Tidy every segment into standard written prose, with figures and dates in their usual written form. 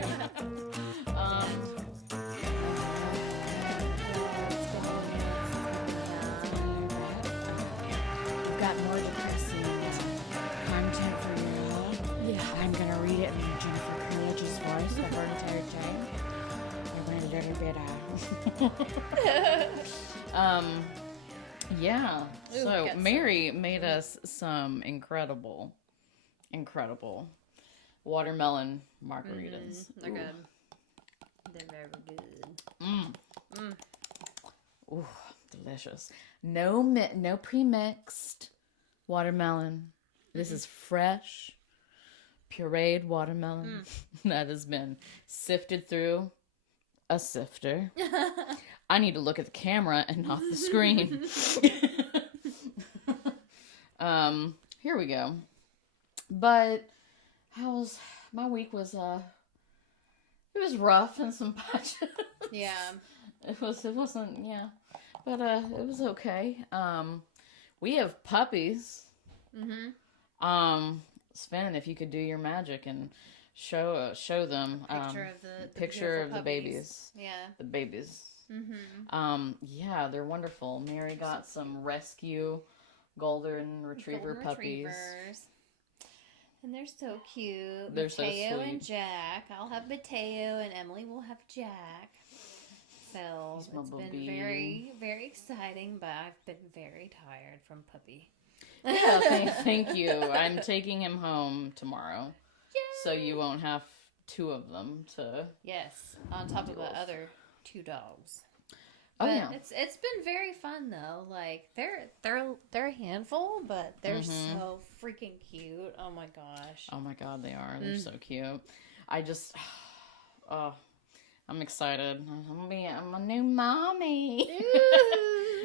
sorry. We've got more depressing content for you. Yeah. I'm gonna read it in Jennifer Coolidge's voice the whole entire time. I went a little bit Yeah. Ooh, So got Mary made us some incredible watermelon margaritas. They're Ooh. good. They're very good. Ooh, delicious. No pre-mixed watermelon. This is fresh, pureed watermelon that has been sifted through a sifter. I need to look at the camera and not the screen. Here we go. But my week was it was rough in some patches. Yeah. It wasn't but it was okay. We have puppies. Sven, if you could do your magic and show them Picture of the babies. Yeah. The babies. Yeah, they're wonderful. Mary got some rescue golden retriever puppies. And they're so cute. They're so Mateo and sweet. Jack. I'll have Mateo and Emily will have Jack. So He's my it's been baby. very, very exciting, but I've been very tired from puppy. Yeah, thank you. I'm taking him home tomorrow. Yay! So you won't have two of them to... Yes, on top of the other 2 dogs. Oh, But yeah. it's been very fun though. Like they're a handful, but they're so freaking cute. Oh my gosh. Oh my god, they are. They're so cute. I just... I'm excited. I'm a new mommy.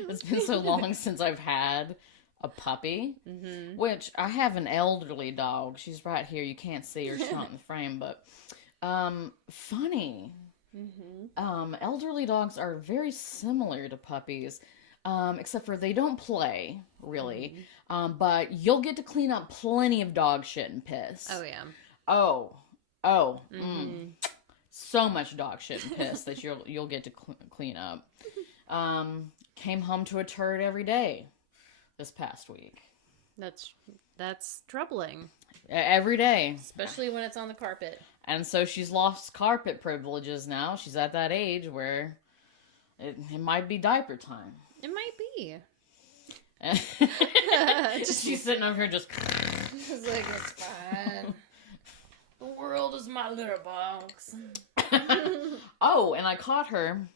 It's been so long since I've had a puppy, which I have an elderly dog. She's right here. You can't see her. She's not in the frame, but funny. Elderly dogs are very similar to puppies, except for they don't play, really. But you'll get to clean up plenty of dog shit and piss. Oh yeah. Oh. So much dog shit and piss that you'll get to clean up. Came home to a turd every day this past week. That's troubling, Every day. especially when it's on the carpet. And so she's lost carpet privileges now. She's at that age where it might be diaper time. It might be. She's sitting over here just... It's like, it's fine. The world is my litter box. Oh, and I caught her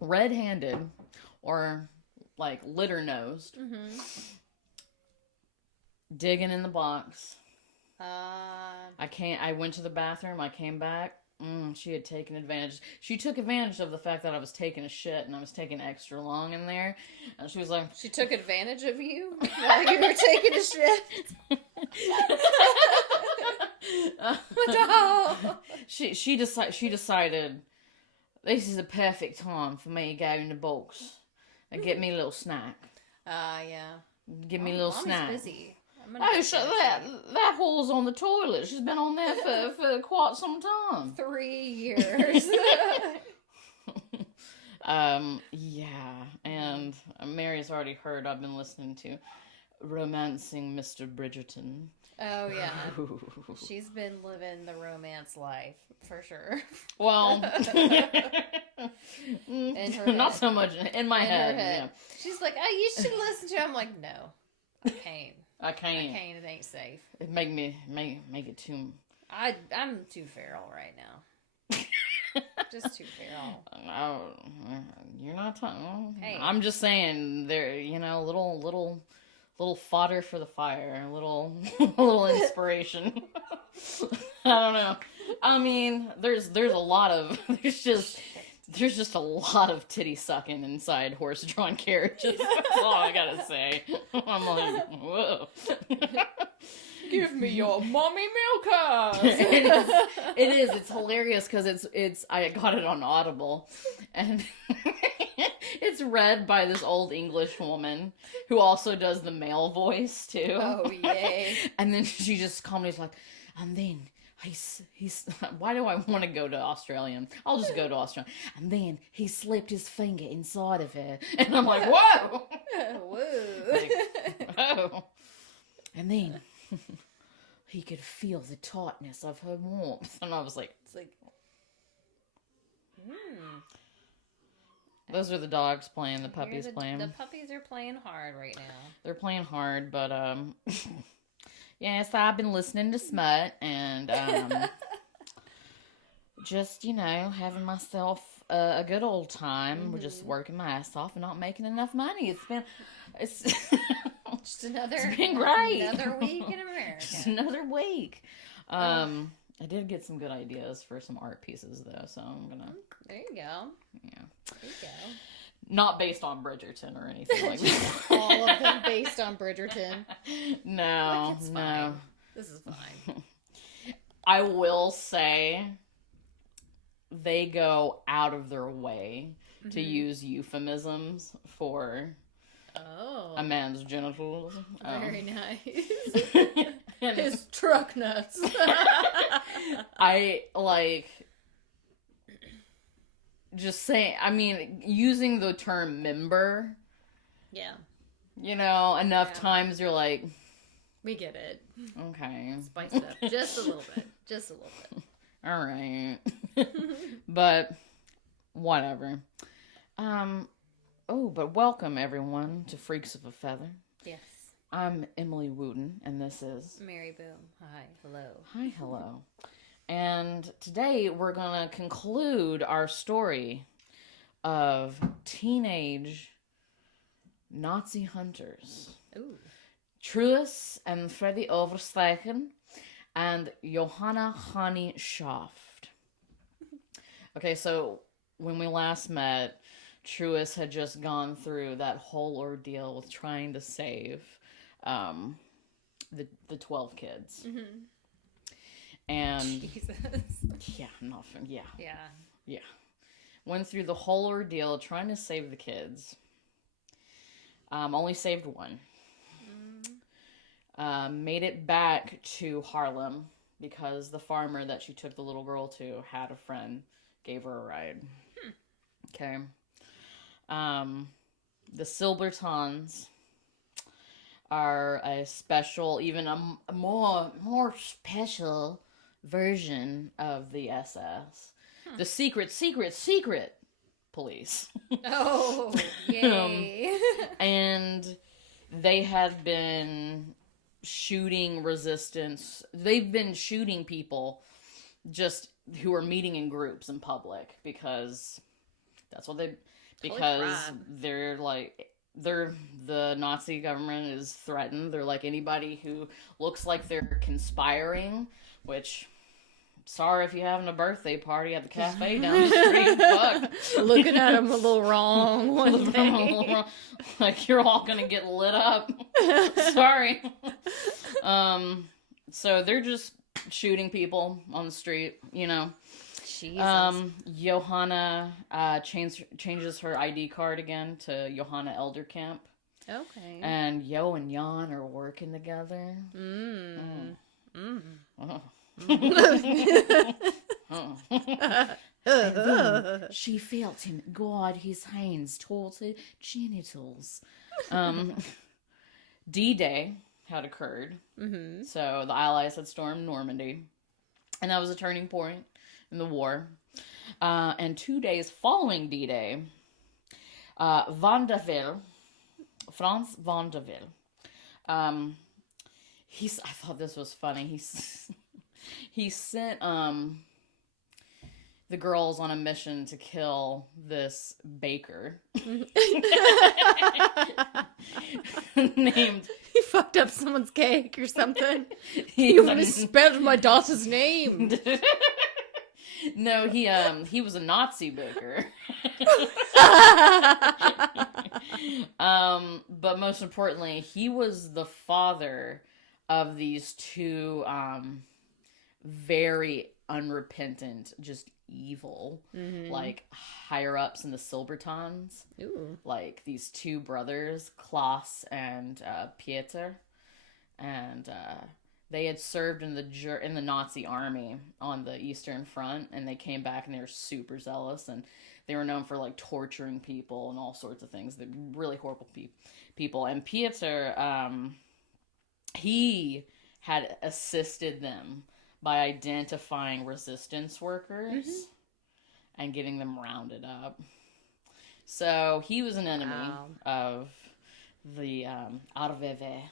red-handed, or like litter-nosed, digging in the box. I went to the bathroom, I came back, she had taken advantage. She took advantage of the fact that I was taking a shit and I was taking extra long in there. And she was like... She took advantage of you while you were taking a shit? No. She decided this is a perfect time for me to go in the box and get me a little snack. Yeah. Give me a little Mommy's snack. busy. Oh, so that hole's on the toilet. She's been on there for quite some time. 3 years. Yeah, and Mary's already heard I've been listening to Romancing Mr. Bridgerton. Oh, yeah. She's been living the romance life, for sure. Well, In her not head. so much in my In head. her head. Yeah. She's like, oh, you should listen to it. I'm like, no. I can't. I can't. It ain't safe. It make it too... I'm too feral right now. Just too feral. Oh, you're not talking. Hey. I'm just saying, there, little fodder for the fire, a little inspiration. I don't know. I mean, there's a lot of there's just a lot of titty sucking inside horse-drawn carriages. That's all I gotta say. I'm like, whoa. Give me your mommy milkers. It is. It's hilarious because it's. I got it on Audible, and it's read by this old English woman who also does the male voice too. Oh, yay. And then she just calmly is like, and then he's why do I want to go to Australia? I'll just go to Australia. And then he slipped his finger inside of her. And I'm like, whoa! Whoa. Like, oh. And then he could feel the tightness of her warmth. And I was like, It's like, those are the dogs playing, the puppies playing. The puppies are playing hard right now. They're playing hard, but yeah, so I've been listening to Smut and just, having myself a good old time. We're just working my ass off and not making enough money. It's Just another, it's been great. Another week in America. Just another week. I did get some good ideas for some art pieces though, so I'm gonna. There you go. Yeah. There you go. Not based on Bridgerton or anything like that. All of them based on Bridgerton. No, Like, it's no. fine. This is fine. I will say they go out of their way to use euphemisms for a man's genitals. Very nice. His truck nuts. I like just saying, using the term member, Yeah. enough times you're like, We get it. okay. Spice it up just a little bit. Just a little bit. All right. But whatever. But welcome everyone to Freaks of a Feather. Yes. I'm Emily Wooten, and this is Mary Boom. Hi. Hello. Hi, hello. And today we're gonna conclude our story of teenage Nazi hunters. Ooh. Truus and Freddie Oversteken and Johanna Hannie Schaft. Okay, so when we last met, Truus had just gone through that whole ordeal with trying to save the 12 kids. Mm-hmm. And Jesus. yeah, nothing. Yeah. Yeah. Went through the whole ordeal trying to save the kids. Only saved one. Made it back to Harlem because the farmer that she took the little girl to had a friend, gave her a ride. Okay. The Silbertons are a special, even a more special version of the SS. The secret police. Oh, yay. And they have been shooting resistance. They've been shooting people just who are meeting in groups in public because that's what they, because they're like, the Nazi government is threatened. They're like anybody who looks like they're conspiring, which, sorry if you're having a birthday party at the cafe down the street. Fuck. Looking at him a little wrong one day. Like you're all gonna get lit up. Sorry. So they're just shooting people on the street, Jesus. Johanna changes her ID card again to Johanna Elderkamp. Okay. And Yo and Jan are working together. And then she felt him guard his hands towards her genitals. D-Day had occurred. Mm-hmm. So the Allies had stormed Normandy. And that was a turning point in the war. And 2 days following D-Day, Franz van der Ville, I thought this was funny. He sent the girls on a mission to kill this baker named. He fucked up someone's cake or something. You would have spelled my daughter's name. No, he was a Nazi baker. But most importantly, he was the father of these two very unrepentant, just evil, like higher ups in the Silbertons. Ooh. Like these two brothers, Klaus and Pieter, and they had served in the Nazi army on the Eastern Front, and they came back and they were super zealous, and they were known for like torturing people and all sorts of things. They're really horrible people. And Pieter, he had assisted them by identifying resistance workers and getting them rounded up. So he was an enemy of the Arveve.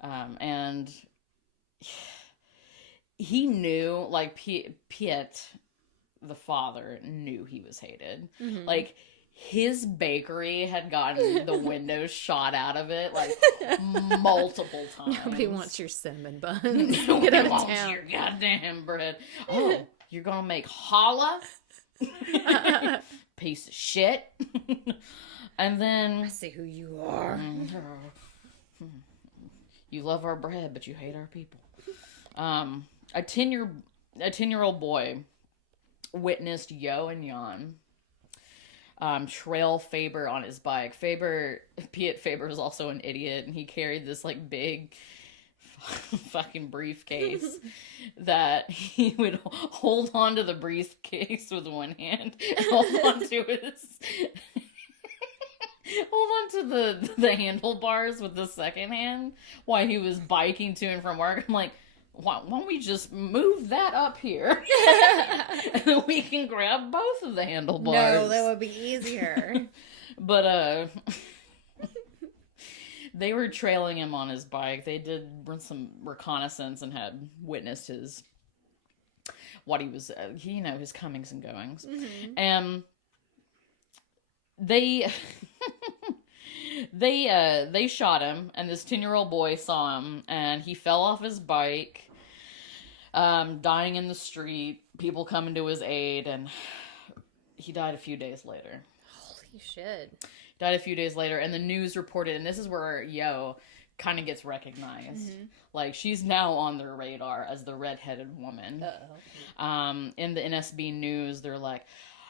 And he knew, like, Piet, the father, knew he was hated. Like, his bakery had gotten the windows shot out of it, like, multiple times. Nobody wants your cinnamon buns. Nobody Get out of wants town. your goddamn bread. Oh, you're gonna make challah? Piece of shit. And then... I see who you are. You love our bread, but you hate our people. A 10-year-old boy witnessed Yo and Jan trail Faber on his bike. Piet Faber was also an idiot, and he carried this like big fucking briefcase that he would hold onto the briefcase with one hand, hold onto the handlebars with the second hand while he was biking to and from work. I'm like, why don't we just move that up here? And then we can grab both of the handlebars. No, that would be easier. But, they were trailing him on his bike. They did some reconnaissance and had witnessed his comings and goings. And they they shot him, and this 10-year-old boy saw him, and he fell off his bike, dying in the street, people coming to his aid, and he died a few days later. Holy shit. Died a few days later, and the news reported, and this is where Yo kind of gets recognized. Like, she's now on their radar as the redheaded woman. In the NSB news, they're like,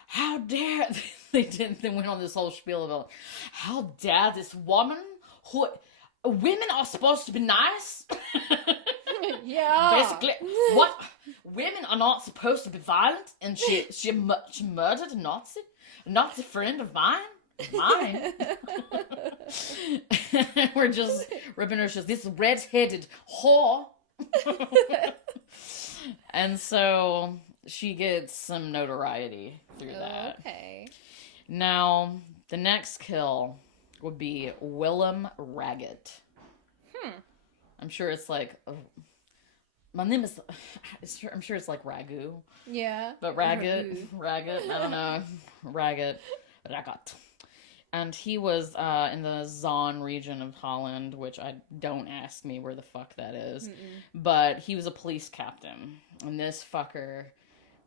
how dare... They went on this whole spiel about, how dare this woman who... Women are supposed to be nice? Yeah. Basically, what? Women are not supposed to be violent, and she murdered a Nazi friend of mine? We're just ripping her shit. This red-headed whore. And so she gets some notoriety through that. Okay. Now, the next kill would be Willem Raggett. I'm sure it's like... my name is... I'm sure it's like Ragu. Yeah. But Raggett, I don't know. Raggett. And he was in the Zaan region of Holland, which don't ask me where the fuck that is. But he was a police captain. And this fucker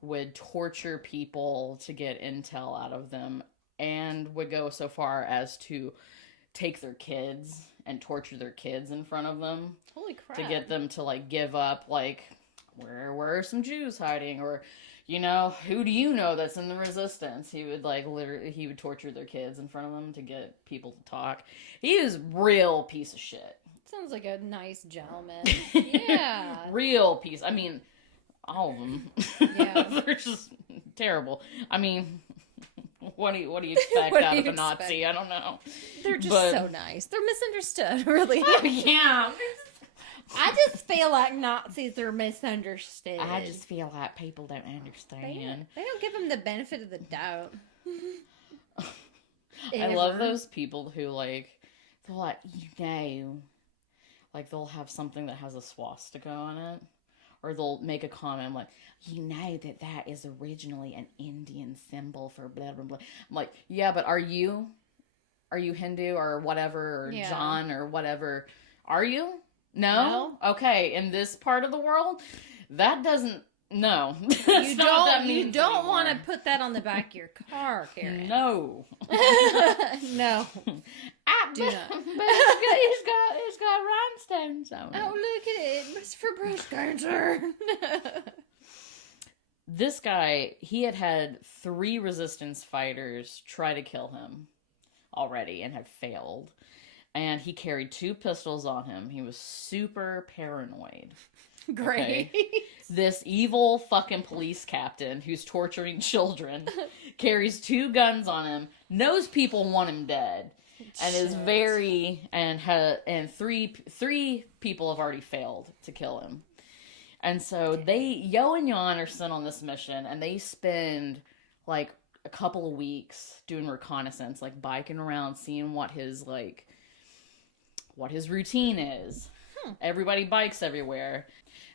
would torture people to get intel out of them, and would go so far as to take their kids and torture their kids in front of them. Holy crap. To get them to, like, give up, like, where are some Jews hiding? Or, you know, who do you know that's in the resistance? He would, like, he would torture their kids in front of them to get people to talk. He was real piece of shit. Sounds like a nice gentleman. Yeah. Real piece. I mean, all of them. Yeah. They're just terrible. I mean... What do you expect out of a Nazi? I don't know. They're just so nice. They're misunderstood, really. Yeah. I just feel like Nazis are misunderstood. I just feel like people don't understand. They don't give them the benefit of the doubt. I love those people who, like, they're like, like, they'll have something that has a swastika on it. Or they'll make a comment like, you know that is originally an Indian symbol for blah, blah, blah. I'm like, yeah, but are you Hindu or whatever, or John or whatever? Are you? No? Okay, in this part of the world, that doesn't, no. You don't want to put that on the back of your car, Karen. No. No. Do not. But it's got rhinestones on it. Oh, look at it. It's for breast cancer. This guy, he had 3 resistance fighters try to kill him already and had failed. And he carried 2 pistols on him. He was super paranoid. Great. Okay? This evil fucking police captain who's torturing children carries 2 guns on him, knows people want him dead, and is very and three people have already failed to kill him. And so Yo and Jan are sent on this mission, and they spend like a couple of weeks doing reconnaissance, like biking around, seeing what his routine is. Everybody bikes everywhere.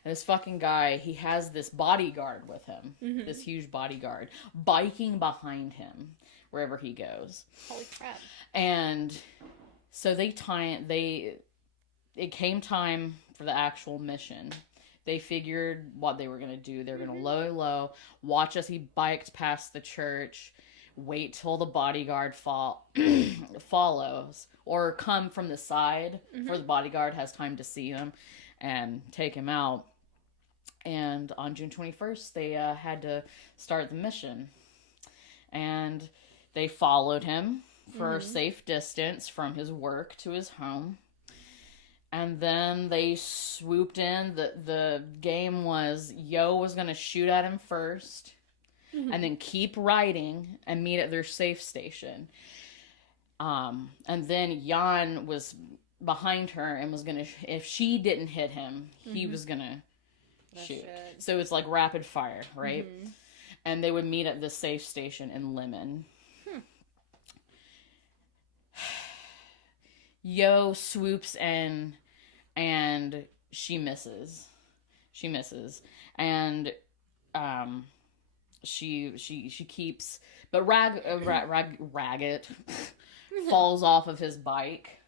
And this fucking guy, he has this bodyguard with him, this huge bodyguard, biking behind him wherever he goes. Holy crap. And so it came time for the actual mission. They figured what they were going to do. They were going to low, watch as he biked past the church, wait till the bodyguard follows, or come from the side where the bodyguard has time to see him and take him out. And on June 21st, they had to start the mission. And they followed him for a safe distance from his work to his home. And then they swooped in. The game was Yo was going to shoot at him first. And then keep riding and meet at their safe station. And then Jan was behind her and was going to... If she didn't hit him, he was going to shoot. So it's like rapid fire, right? And they would meet at the safe station in Lemon. Yo swoops in and she misses. And she keeps, but Ragged falls off of his bike.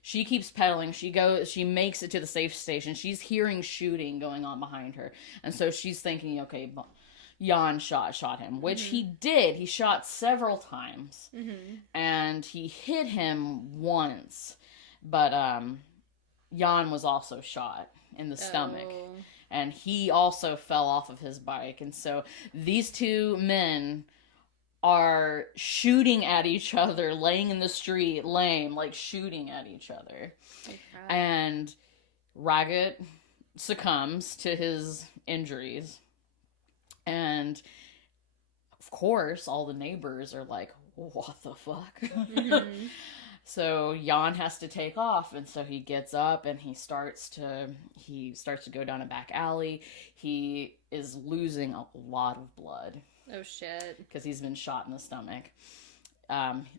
She keeps pedaling. She makes it to the safe station. She's hearing shooting going on behind her. And so she's thinking, okay, Jan shot him, which he did. He shot several times. And he hit him once. But Jan was also shot in the stomach. And he also fell off of his bike. And so these 2 men are shooting at each other, laying in the street, lame, like shooting at each other. Okay. And Ragged succumbs to his injuries. And of course, all the neighbors are like, what the fuck? So Jan has to take off, and so he gets up and he starts to go down a back alley. He is losing a lot of blood. Oh shit. Because he's been shot in the stomach.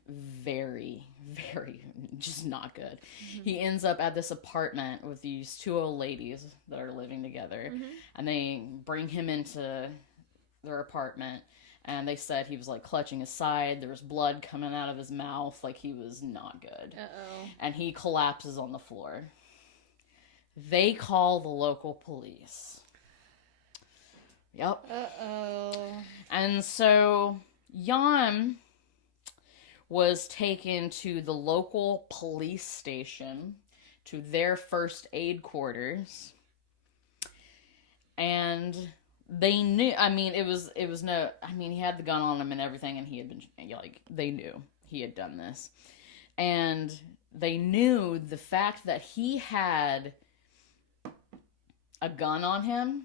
Very, very, just not good. He ends up at this apartment with these 2 old ladies that are living together. And they bring him into their apartment. And they said he was like clutching his side. There was blood coming out of his mouth. Like he was not good. And he collapses on the floor. They call the local police. Yep. And so Jan was taken to the local police station, to their first aid quarters. And they knew, he had the gun on him and everything, and he had been, they knew he had done this. And they knew the fact that he had a gun on him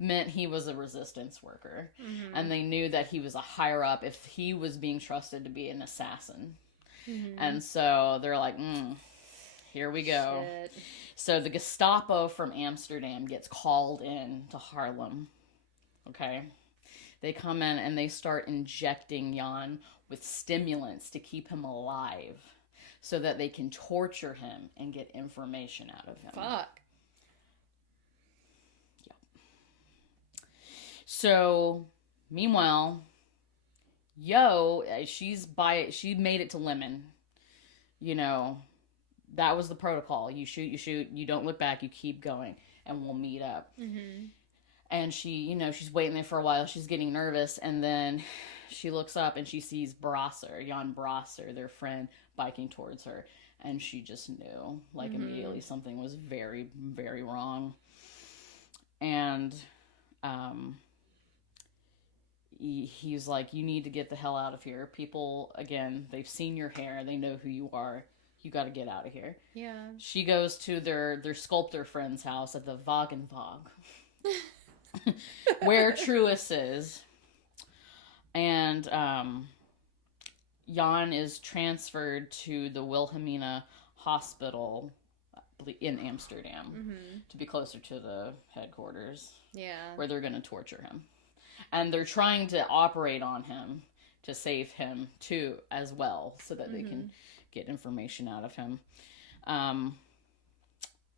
meant he was a resistance worker. And they knew that he was a higher up if he was being trusted to be an assassin. And so they're like, here we go. Shit. So the Gestapo from Amsterdam gets called in to Haarlem. Okay? They come in and they start injecting Jan with stimulants to keep him alive so that they can torture him and get information out of him. Fuck. Yep. So, meanwhile, Yo, she made it to Lemon. That was the protocol. You shoot, you don't look back, you keep going, and we'll meet up. And she, she's waiting there for a while, she's getting nervous, and then she looks up and she sees Jan Brasser, their friend, biking towards her, and she just knew, immediately something was very, very wrong. And, he was like, you need to get the hell out of here. People, again, they've seen your hair, they know who you are. you got to get out of here. Yeah. She goes to their sculptor friend's house at the Wagenwag, where Truus is. And Jan is transferred to the Wilhelmina Hospital in Amsterdam to be closer to the headquarters. Yeah. Where they're going to torture him. And they're trying to operate on him to save him too as well, so that they can get information out of him.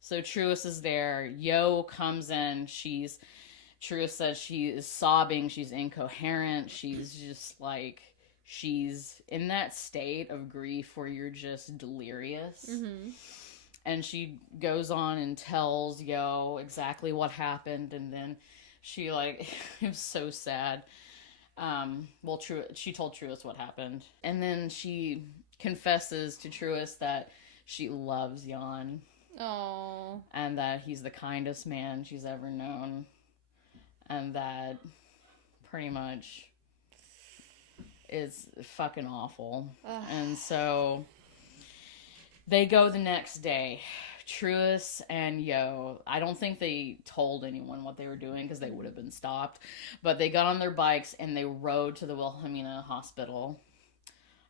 So Truus is there. Yo comes in. Truus says she is sobbing. She's incoherent. She's just like, she's in that state of grief where you're just delirious. And she goes on and tells Yo exactly what happened. And then she like, it was so sad. She told Truus what happened. And then she confesses to Truus that she loves Jan. Oh. And that he's the kindest man she's ever known. And that pretty much is fucking awful. Ugh. And so they go the next day. Truus and Yo, I don't think they told anyone what they were doing because they would have been stopped. But they got on their bikes and they rode to the Wilhelmina Hospital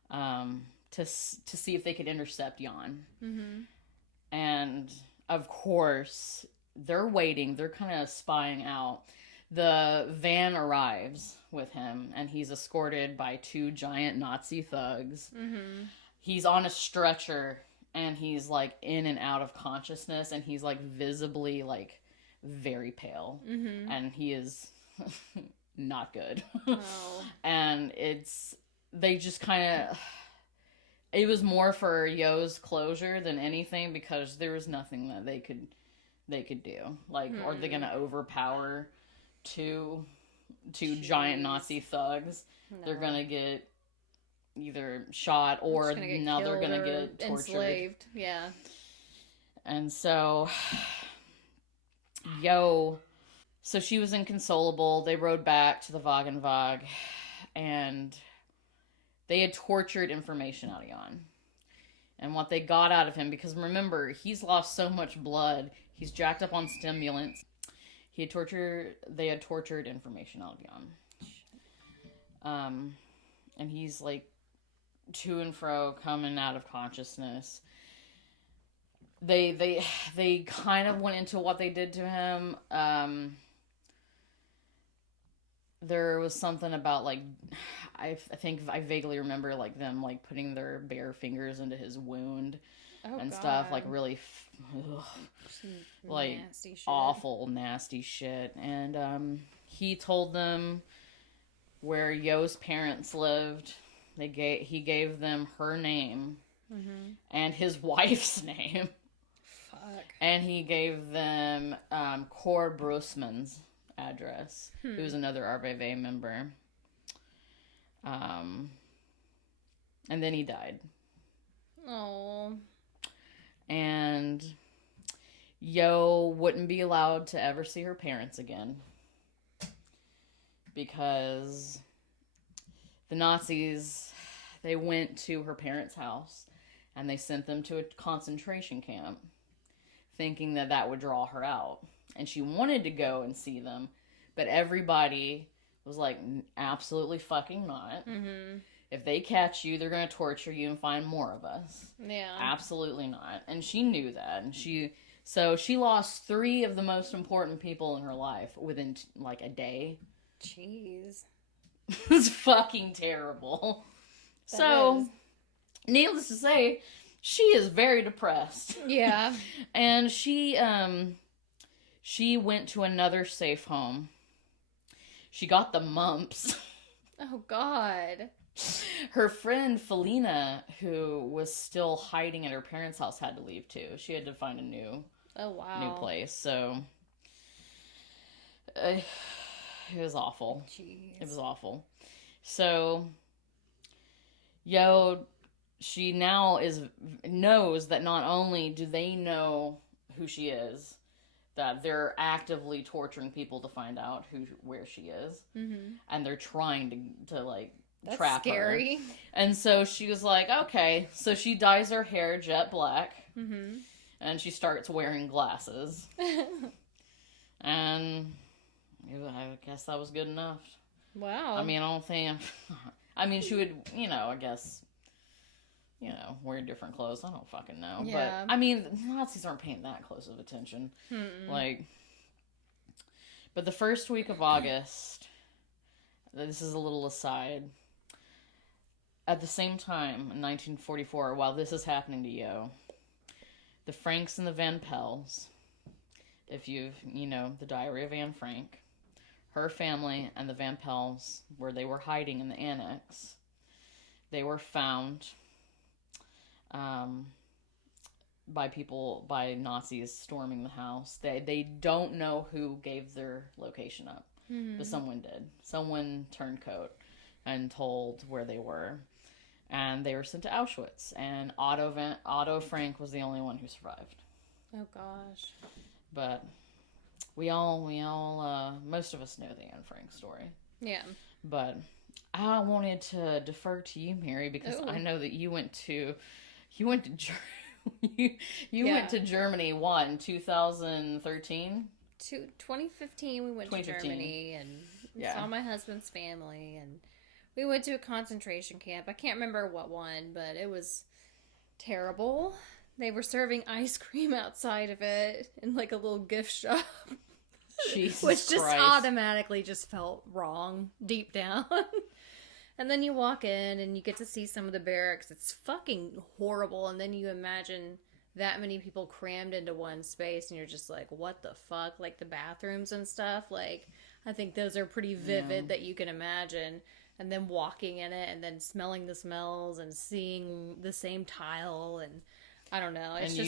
to see if they could intercept Jan. And of course, they're waiting. They're kind of spying out. The van arrives with him, and he's escorted by 2 giant Nazi thugs. He's on a stretcher, and he's, like, in and out of consciousness, and he's, like, visibly, like, very pale. And he is not good. Oh. And they just kind of... It was more for Yo's closure than anything, because there was nothing that they could do. Like, are they going to overpower two giant Nazi thugs? No. They're going to get either shot or now they're going to get tortured. Enslaved. Yeah. And so Yo, so she was inconsolable. They rode back to the Wagenwag, and they had tortured information out of Jan. And what they got out of him, because remember, he's lost so much blood, he's jacked up on stimulants. They had tortured information out of Jan. And he's like to and fro, coming out of consciousness. They kind of went into what they did to him. There was something about, like, I think I vaguely remember, like, them, like, putting their bare fingers into his wound and stuff, like, really, like, nasty shit. Awful, nasty shit. And he told them where Yo's parents lived. He gave them her name and his wife's name. Fuck. And he gave them Cor Brusman's address, who was another RVV member. And then he died. Oh. And Yo wouldn't be allowed to ever see her parents again, because the Nazis, they went to her parents' house and they sent them to a concentration camp, thinking that that would draw her out. And she wanted to go and see them, but everybody was like, absolutely fucking not. If they catch you, they're going to torture you and find more of us. Yeah. Absolutely not. And she knew that. And so she lost 3 of the most important people in her life within like a day. Jeez. It's fucking terrible. Needless to say, she is very depressed. Yeah. And she went to another safe home. She got the mumps. Oh, God. Her friend Felina, who was still hiding at her parents' house, had to leave too. She had to find a new place. So it was awful. Jeez. It was awful. So Yo, she now knows that not only do they know who she is, that they're actively torturing people to find out where she is, and they're trying to like That's trap scary. her. And so she was like, okay. So she dyes her hair jet black. Mm-hmm. And she starts wearing glasses. And I guess that was good enough. Wow. I mean, I don't think... I mean, she would, I guess... wear different clothes. I don't fucking know. Yeah. But, I mean, Nazis aren't paying that close of attention. Mm-mm. But the first week of August, this is a little aside, at the same time, in 1944, while this is happening to Yo, the Franks and the Van Pels, if you've, the Diary of Anne Frank, her family and the Van Pels, where they were hiding in the annex, they were found... by Nazis storming the house. They don't know who gave their location up, but someone did. Someone turned coat and told where they were, and they were sent to Auschwitz. And Otto Frank was the only one who survived. Oh gosh. But we all most of us know the Anne Frank story. Yeah. But I wanted to defer to you, Mary, because I know that you went to went to Germany, in 2013? 2015 we went to 2015. Germany and saw my husband's family, and we went to a concentration camp. I can't remember what one, but it was terrible. They were serving ice cream outside of it in like a little gift shop. Jesus Which just Christ. automatically just felt wrong deep down. And then you walk in and you get to see some of the barracks. It's fucking horrible. And then you imagine that many people crammed into one space and you're just like, what the fuck? Like the bathrooms and stuff. Like, I think those are pretty vivid that you can imagine. And then walking in it and then smelling the smells and seeing the same tile and I don't know. It's and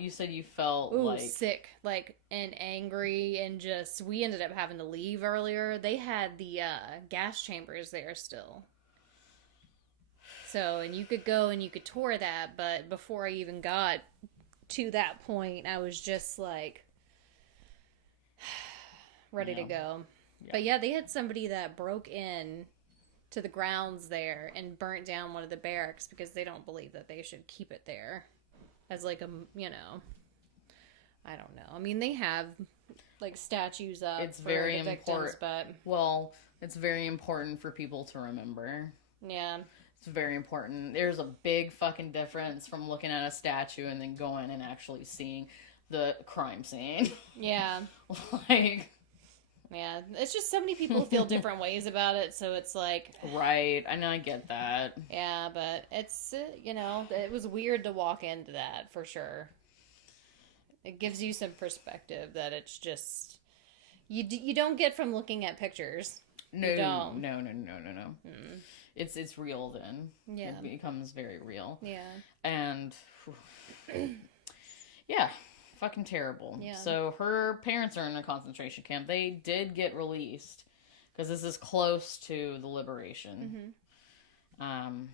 you said you felt sick, and angry, and we ended up having to leave earlier. They had the gas chambers there still. So, and you could go and you could tour that, but before I even got to that point, I was just ready to go. Yeah. But yeah, they had somebody that broke in to the grounds there and burnt down one of the barracks because they don't believe that they should keep it there. As I don't know. I mean, they have statues up. It's for very the victims, important. But it's very important for people to remember. Yeah, it's very important. There's a big fucking difference from looking at a statue and then going and actually seeing the crime scene. Yeah, yeah. It's just so many people feel different ways about it, so it's right. I know, I get that. Yeah, but it's it was weird to walk into that for sure. It gives you some perspective that it's just you don't get from looking at pictures. No. Mm. It's real then. Yeah, it becomes very real. Yeah, and yeah. Fucking terrible. Yeah. So her parents are in a concentration camp. They did get released because this is close to the liberation. Mm-hmm.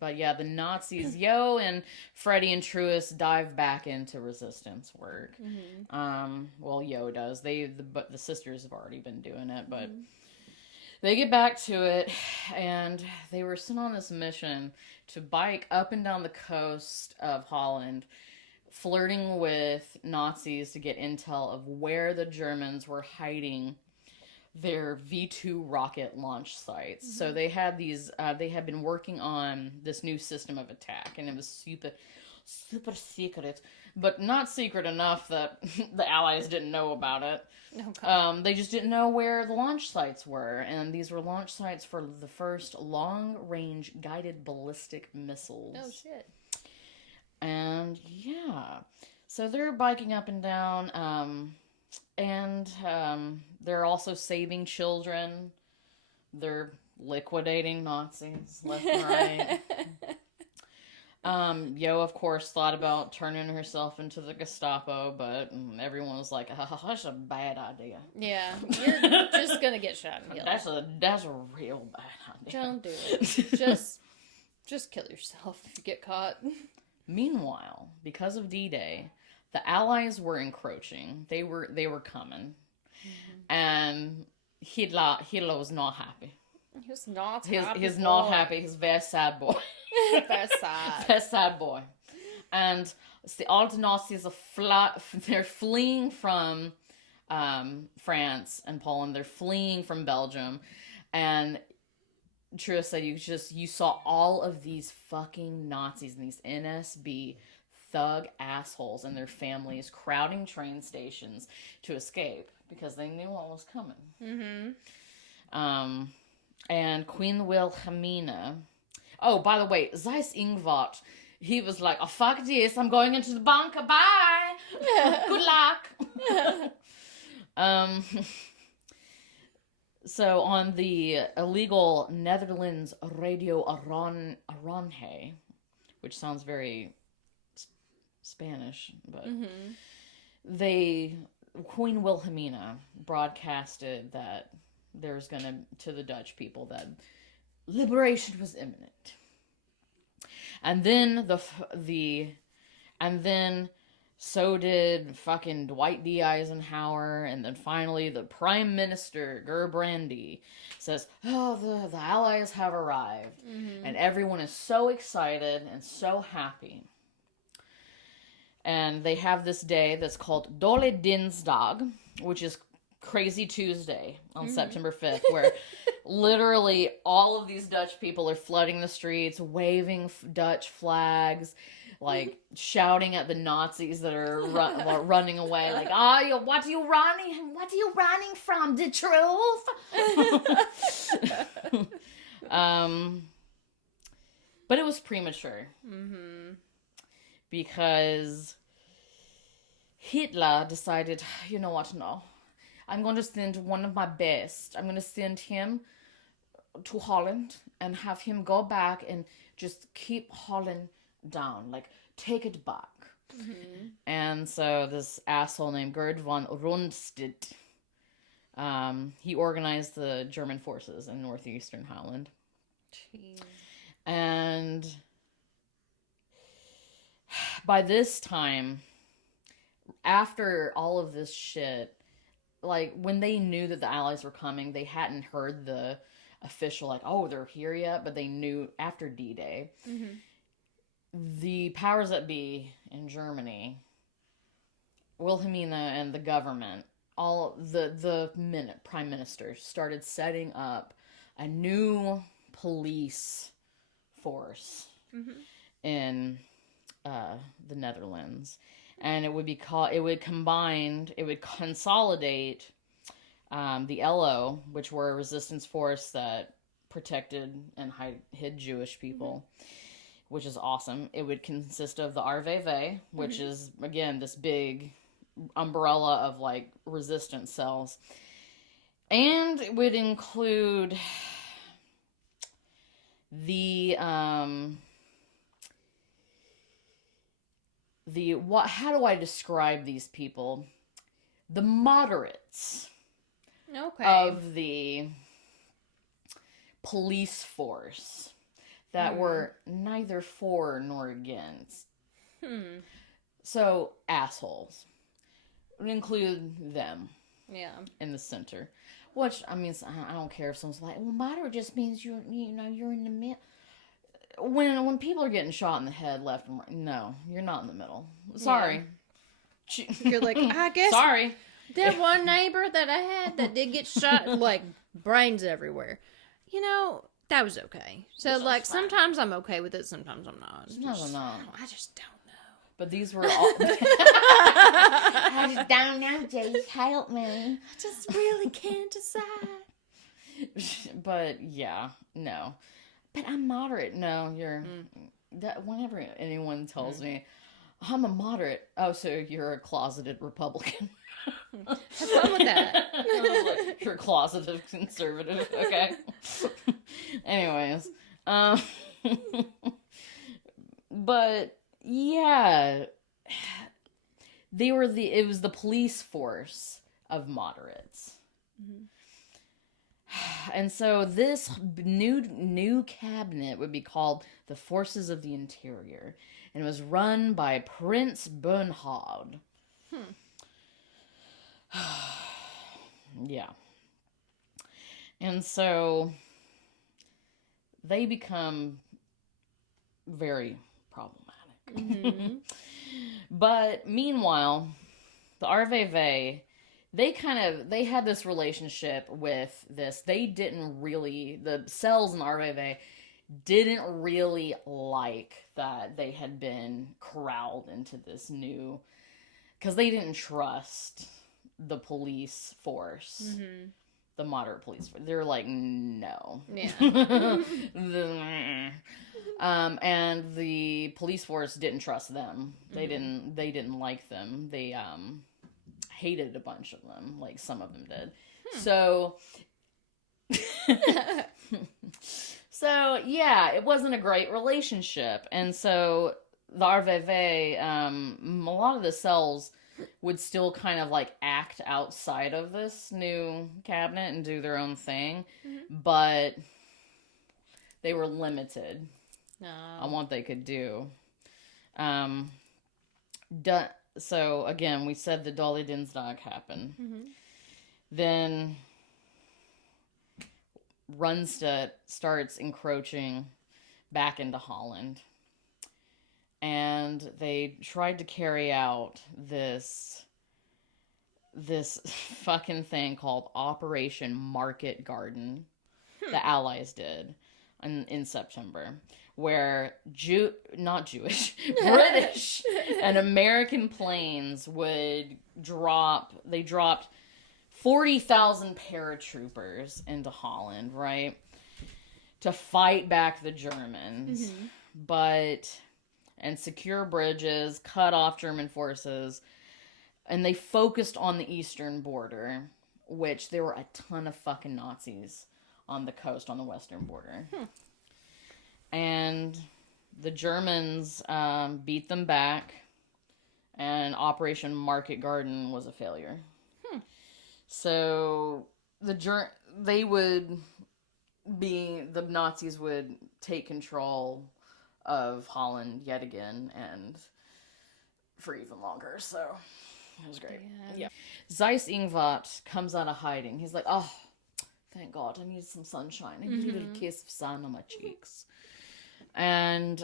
But yeah, the Nazis, Yo and Freddie and Truus dive back into resistance work. Mm-hmm. Well, Yo does. But the sisters have already been doing it, but they get back to it, and they were sent on this mission to bike up and down the coast of Holland, flirting with Nazis to get intel of where the Germans were hiding their V2 rocket launch sites. Mm-hmm. So they had they had been working on this new system of attack, and it was super secret, but not secret enough that the Allies didn't know about it. Okay. They just didn't know where the launch sites were, and these were launch sites for the first long-range guided ballistic missiles. Oh, shit. And yeah, so they're biking up and down, and they're also saving children. They're liquidating Nazis left and right. Yo, of course, thought about turning herself into the Gestapo, but everyone was like, oh, that's a bad idea. Yeah, you're just gonna get shot and killed. That's a real bad idea. Don't do it. Just kill yourself if you get caught. Meanwhile, because of D-Day, the Allies were encroaching. They were coming. Mm-hmm. And Hitler was not happy. He was not He's happy. he's not happy. He's a very sad boy. Very sad. Very sad boy. And all the Nazis they're fleeing from France and Poland. They're fleeing from Belgium. And Truus said you saw all of these fucking Nazis and these NSB thug assholes and their families crowding train stations to escape because they knew what was coming. Mm-hmm. And Queen Wilhelmina. Oh, by the way, Zeiss Ingvart, he was like, oh, fuck this, I'm going into the bunker, bye! Good luck! So on the illegal Netherlands Radio Aranje, which sounds very Spanish, but Queen Wilhelmina broadcasted that there's to the Dutch people that liberation was imminent. And then so did fucking Dwight D. Eisenhower, and then finally the Prime Minister Gerbrandy says, "Oh, the Allies have arrived," and everyone is so excited and so happy. And they have this day that's called Dole Dinsdag, which is Crazy Tuesday on September 5th, where literally all of these Dutch people are flooding the streets, waving Dutch flags, like shouting at the Nazis that are running away, like, "Oh, what are you running? What are you running from? The truth?" But it was premature because Hitler decided, you know what? No, I'm going to send one of my best. I'm going to send him to Holland and have him go back and just keep Holland down, like take it back. And so this asshole named Gerd von Rundstedt, he organized the German forces in northeastern Holland. Jeez. And by this time, after all of this shit, like when they knew that the Allies were coming, they hadn't heard the official, like, oh, they're here yet, but they knew after D-Day. The powers that be in Germany, Wilhelmina and the government, all the prime ministers started setting up a new police force in the Netherlands, and it would consolidate the LO, which were a resistance force that protected and hid Jewish people, which is awesome. It would consist of the RVV, which is, again, this big umbrella of, like, resistance cells. And it would include how do I describe these people? The moderates of the police force that were neither for nor against. So, assholes. It would include them. Yeah. In the center. Which, I mean, I don't care if someone's like, well, moderate just means you're in the middle. When people are getting shot in the head left and right, no, you're not in the middle. Sorry. Yeah. You're like, I guess. Sorry. That one neighbor that I had that did get shot, like, brains everywhere. You know, that was okay. So, like, sometimes I'm okay with it, sometimes I'm not. Sometimes I'm not. I just don't know. But these were all... I just don't know, Jace. Help me. I just really can't decide. But, yeah, no. But I'm moderate. No, you're... That whenever anyone tells me, I'm a moderate, oh, so you're a closeted Republican. Have fun with that. You're a closeted conservative, okay? Anyways. But, yeah. It was the police force of moderates. And so this new cabinet would be called the Forces of the Interior, and it was run by Prince Bernhard. Yeah. And so they become very problematic. Mm-hmm. But meanwhile, the RVV, they had this relationship with this. The cells in the RVV didn't really like that they had been corralled into this new, because they didn't trust the police force. Mm-hmm. The moderate police force. They're like, no. Yeah. And the police force didn't trust them. They didn't like them. They hated a bunch of them, like some of them did. So so yeah, it wasn't a great relationship. And so the RVV, a lot of the cells would still kind of like act outside of this new cabinet and do their own thing, but they were limited on what they could do. So again, we said the Dolly Dinsdag happened. Mm-hmm. Then Rundstedt starts encroaching back into Holland. And they tried to carry out this fucking thing called Operation Market Garden. The Allies did in September, where British and American planes would they dropped 40,000 paratroopers into Holland, right? To fight back the Germans. Mm-hmm. And secure bridges, cut off German forces, and they focused on the eastern border, which there were a ton of fucking Nazis on the coast, on the western border. And the Germans beat them back, and Operation Market Garden was a failure. So the Nazis would take control of Holland yet again, and for even longer. So it was great. Yeah. Zeiss Ingvat comes out of hiding. He's like, oh, thank God, I need some sunshine. I need a little kiss of sun on my cheeks. And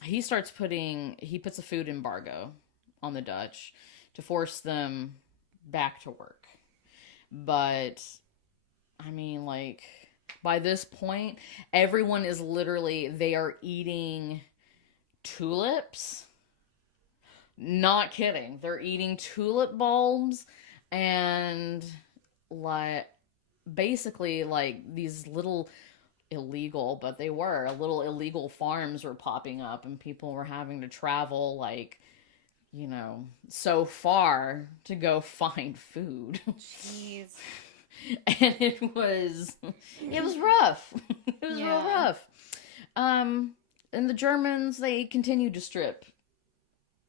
he puts a food embargo on the Dutch to force them back to work. But I mean, like, by this point, everyone is they are eating tulips. Not kidding. They're eating tulip bulbs and basically these little illegal farms were popping up, and people were having to travel so far to go find food. Jeez. And it was rough. It was real rough. And the Germans, they continued to strip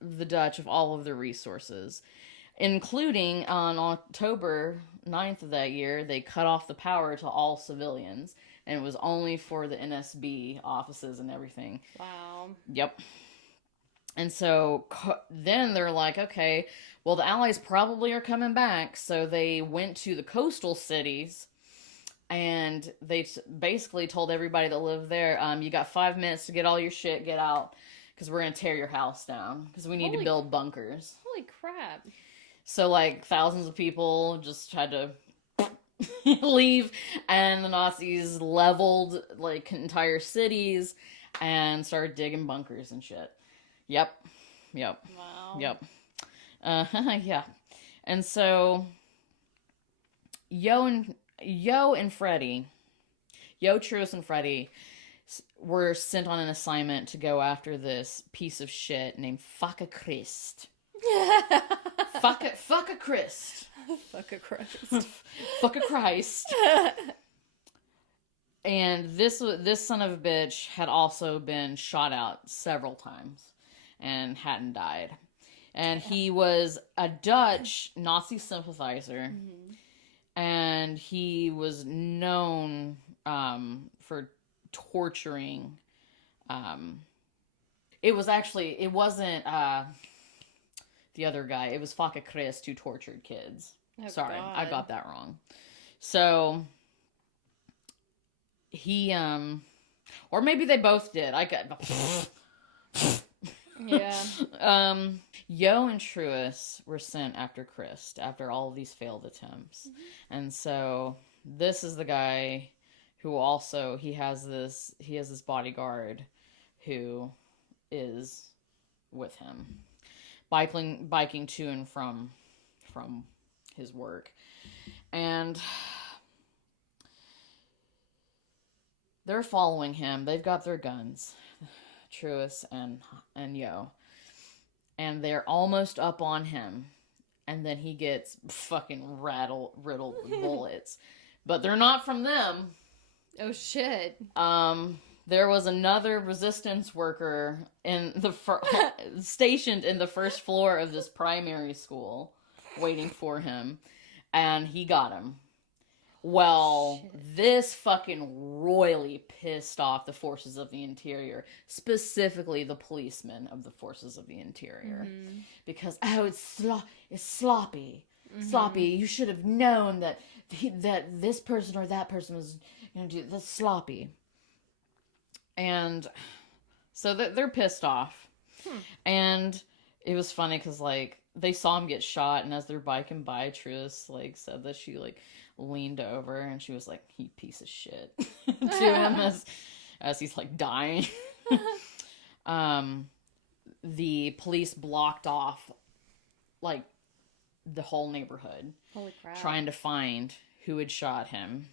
the Dutch of all of their resources, including on October 9th of that year, they cut off the power to all civilians, and it was only for the NSB offices and everything. Wow. Yep. And so then they're like, okay, well, the Allies probably are coming back. So they went to the coastal cities, and they basically told everybody that lived there, you got 5 minutes to get all your shit, get out, because we're going to tear your house down, because we need to build bunkers. Holy crap. So, thousands of people just had to leave, and the Nazis leveled, entire cities and started digging bunkers and shit. Yep. Wow. Yep. Yeah. And so Yo, Truus and Freddie were sent on an assignment to go after this piece of shit named Fuck a Christ. Fuck a Christ. Fuck a Christ. Fuck a Christ. And this son of a bitch had also been shot out several times and hadn't died. And he was a Dutch Nazi sympathizer. And he was known for torturing. It wasn't the other guy. It was Faka Christ who tortured kids. Oh, Sorry, God. I got that wrong. So he or maybe they both did. I got Yeah. Yo and Truus were sent after Christ after all of these failed attempts. And so this is the guy who also he has this bodyguard who is with him, biking to and from his work. And they're following him. They've got their guns, Truus and Yo. And they're almost up on him. And then he gets fucking riddled with bullets. But they're not from them. Oh, shit. There was another resistance worker in the stationed in the first floor of this primary school waiting for him. And he got him. Well, this fucking royally pissed off the forces of the interior, specifically the policemen of the forces of the interior, because it's sloppy, sloppy. You should have known that this person or that person was going to do this sloppy, and so they're pissed off, and it was funny because like they saw him get shot, and as they're biking by, Truus like said that she like leaned over and she was like, "You piece of shit," to him as he's like dying. The police blocked off like the whole neighborhood. Holy crap. Trying to find who had shot him.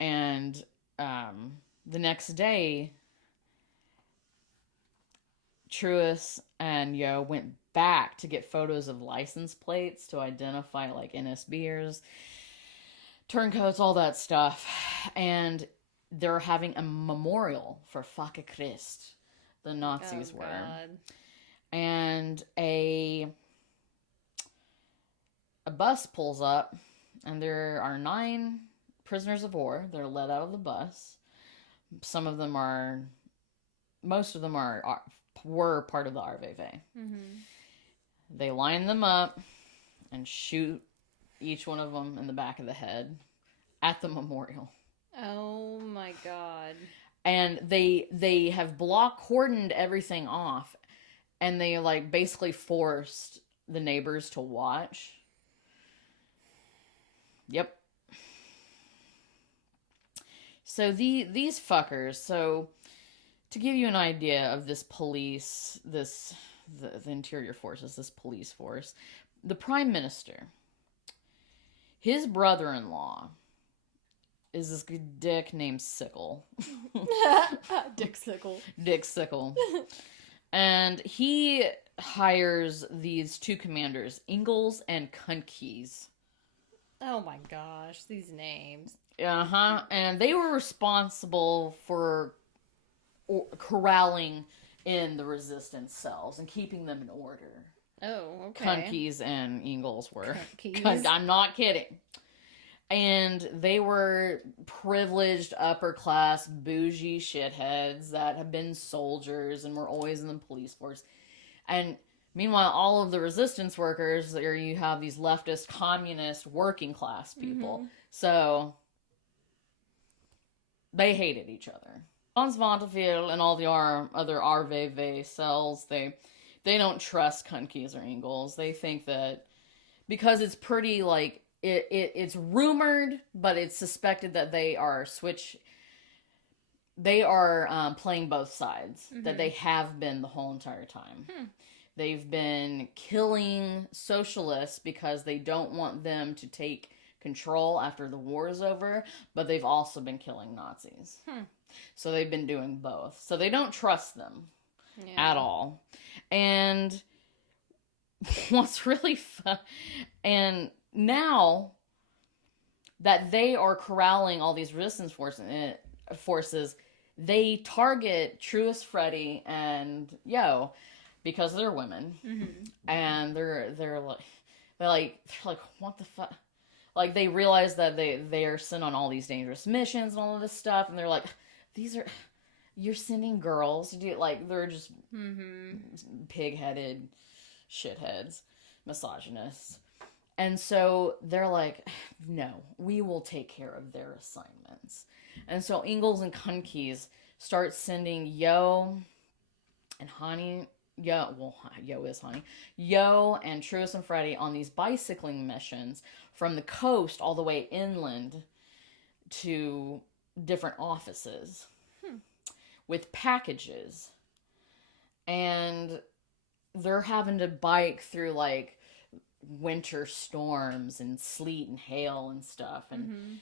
And the next day, Truus and Yo went back to get photos of license plates to identify like NSBers, turncoats, all that stuff. And they're having a memorial for Fucke Christ, the Nazis were. God. And a bus pulls up, and there are 9 prisoners of war. They're let out of the bus. Most of them were part of the RVV. They line them up and shoot each one of them in the back of the head at the memorial. Oh my god. And they have cordoned everything off, and they like basically forced the neighbors to watch. Yep. So these fuckers, so to give you an idea of this police, the interior forces, this police force, the prime minister, his brother-in-law is this dick named Sickle. Dick Sickle. Dick Sickle. And he hires these 2 commanders, Ingalls and Kuntkeys. Oh my gosh, these names. And they were responsible for corralling in the resistance cells and keeping them in order. Oh, okay. Kuntkeys and Ingalls were. Kuntkeys. I'm not kidding. And they were privileged, upper class, bougie shitheads that have been soldiers and were always in the police force. And meanwhile, all of the resistance workers, there you have these leftist, communist, working class people. So they hated each other. Hans Montefiore and all the other RVV cells, they don't trust Kuntkeys or Ingalls. They think that because it's pretty like it's rumored, but it's suspected that they are playing both sides. That they have been the whole entire time. They've been killing socialists because they don't want them to take control after the war is over, but they've also been killing Nazis. So they've been doing both. So they don't trust them at all. And what's really fun, and now that they are corralling all these resistance forces, they target Truus, Freddie, and Yo because they're women, and they're like what the fuck? Like they realize that they are sent on all these dangerous missions and all of this stuff, and they're like, you're sending girls to do like they're just pig-headed shitheads, misogynists. And so they're like, no, we will take care of their assignments. And so Ingalls and Kunkies start sending Yo and Hannie, Yo is Hannie, Yo and Truus and Freddie on these bicycling missions from the coast all the way inland to different offices with packages. And they're having to bike through like winter storms and sleet and hail and stuff. And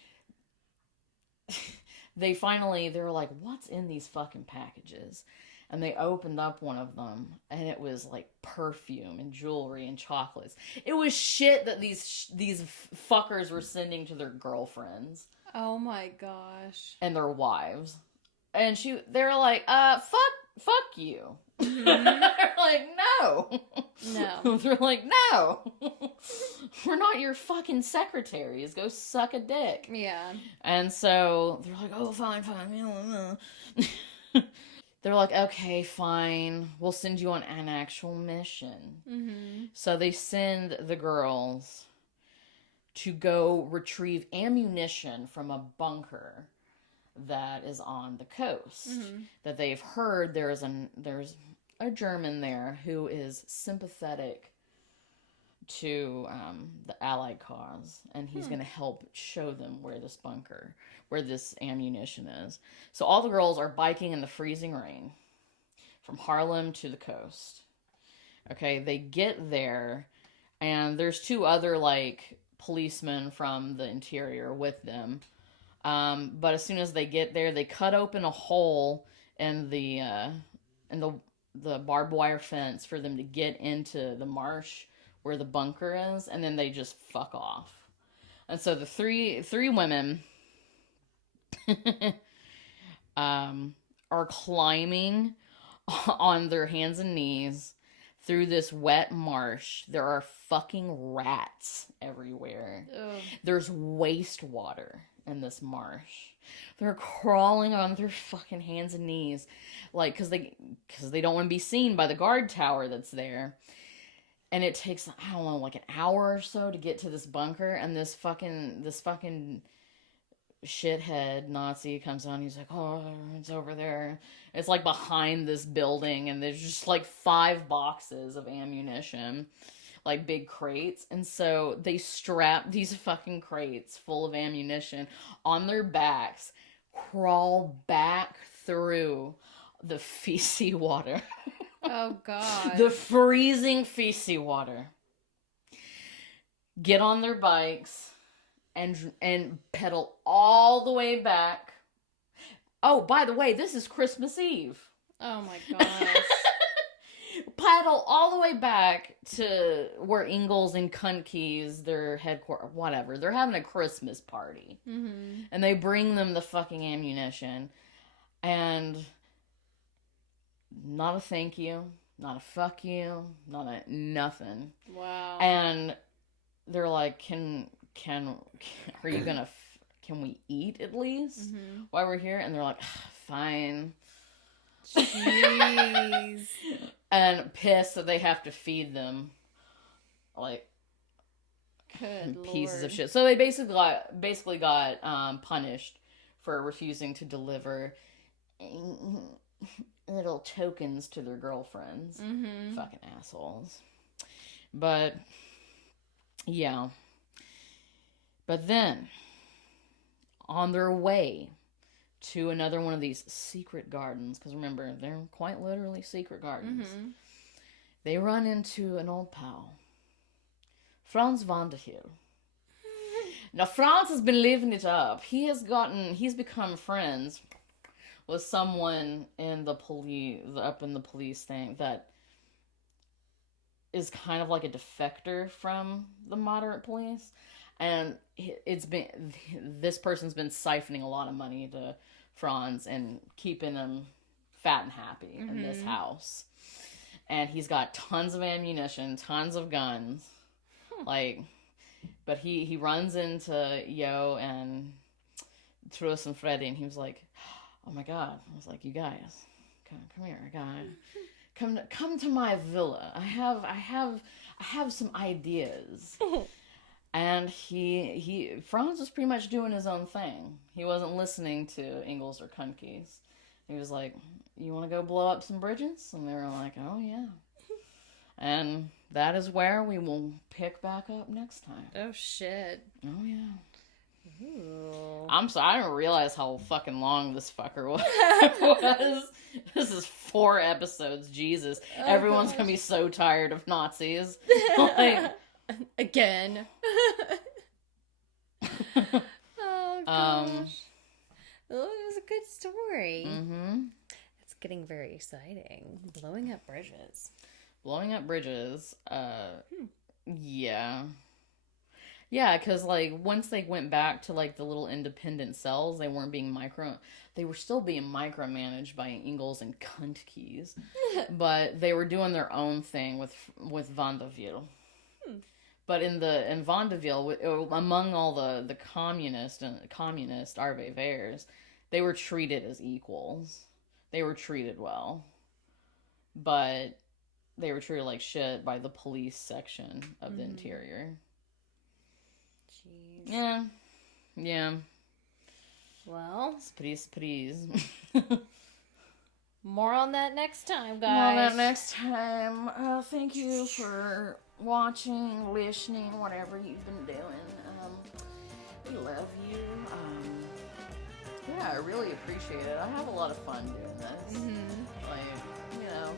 they're like, what's in these fucking packages? And they opened up one of them, and it was like perfume and jewelry and chocolates. It was shit that these fuckers were sending to their girlfriends. Oh my gosh. And their wives. And they're like, fuck you. They're like, no. No. They're like, no. We're not your fucking secretaries. Go suck a dick. Yeah. And so they're like, oh, fine. They're like, okay, fine. We'll send you on an actual mission. So they send the girls to go retrieve ammunition from a bunker that is on the coast. That they've heard there's a German there who is sympathetic to the Allied cause, and he's going to help show them where this ammunition is. So all the girls are biking in the freezing rain from Harlem to the coast. Okay, they get there, and there's two other like policemen from the interior with them. But as soon as they get there, they cut open a hole in the barbed wire fence for them to get into the marsh where the bunker is, and then they just fuck off. And so the three women are climbing on their hands and knees through this wet marsh. There are fucking rats everywhere. Ugh. There's wastewater in this marsh. They're crawling on their fucking hands and knees, like, because they don't want to be seen by the guard tower that's there. And it takes, I don't know, like an hour or so to get to this bunker, and this fucking shithead Nazi comes on. He's like, oh, it's over there. It's like behind this building, and there's just like 5 boxes of ammunition, like big crates. And so they strap these fucking crates full of ammunition on their backs, crawl back through the feces water. Oh, God. The freezing feces water. Get on their bikes and pedal all the way back. Oh, by the way, this is Christmas Eve. Oh, my gosh. Pedal all the way back to where Ingalls and Kunkies, their headquarters, whatever. They're having a Christmas party. And they bring them the fucking ammunition. And not a thank you, not a fuck you, not a nothing. Wow. And they're like, can we eat at least while we're here? And they're like, fine. Jeez. And pissed that they have to feed them like Good pieces Lord. of shit. So they basically got punished for refusing to deliver little tokens to their girlfriends. Fucking assholes. But yeah. But then on their way to another one of these secret gardens, because remember, they're quite literally secret gardens, they run into an old pal, Franz Vanderhill. Now, Franz has been living it up. He's become friends with someone in the police thing that is kind of like a defector from the moderate police. And this person's been siphoning a lot of money to Franz and keeping him fat and happy in this house. And he's got tons of ammunition, tons of guns. But he runs into Yo and Truus and Freddie, and he was like, oh my God. I was like, you guys, come here, come to my villa. I have some ideas. And Franz was pretty much doing his own thing. He wasn't listening to Ingalls or Kunke's. He was like, you want to go blow up some bridges? And they were like, oh yeah. And that is where we will pick back up next time. Oh, shit. Oh yeah. Ooh. I'm sorry, I didn't realize how fucking long this fucker was. This is 4 episodes, Jesus. Oh, Everyone's gosh. gonna be so tired of Nazis. Like, Again. Oh, gosh. Well, it was a good story. mm-hmm. It's getting very exciting. Blowing up bridges. Blowing up bridges, yeah. Yeah, because, like, once they went back to, like, the little independent cells, they weren't being they were still being micromanaged by Ingalls and Kunke's, but they were doing their own thing with Vandeville. But in Vandeville, among all the communist Arve Vers, they were treated as equals. They were treated well. But they were treated like shit by the police section of the interior. Jeez. Yeah. Yeah. Well, Please. more on that next time, guys. More on that next time. Thank you for watching, listening, whatever you've been doing. We love you. Yeah, I really appreciate it. I have a lot of fun doing this. Mm-hmm. Like, you know,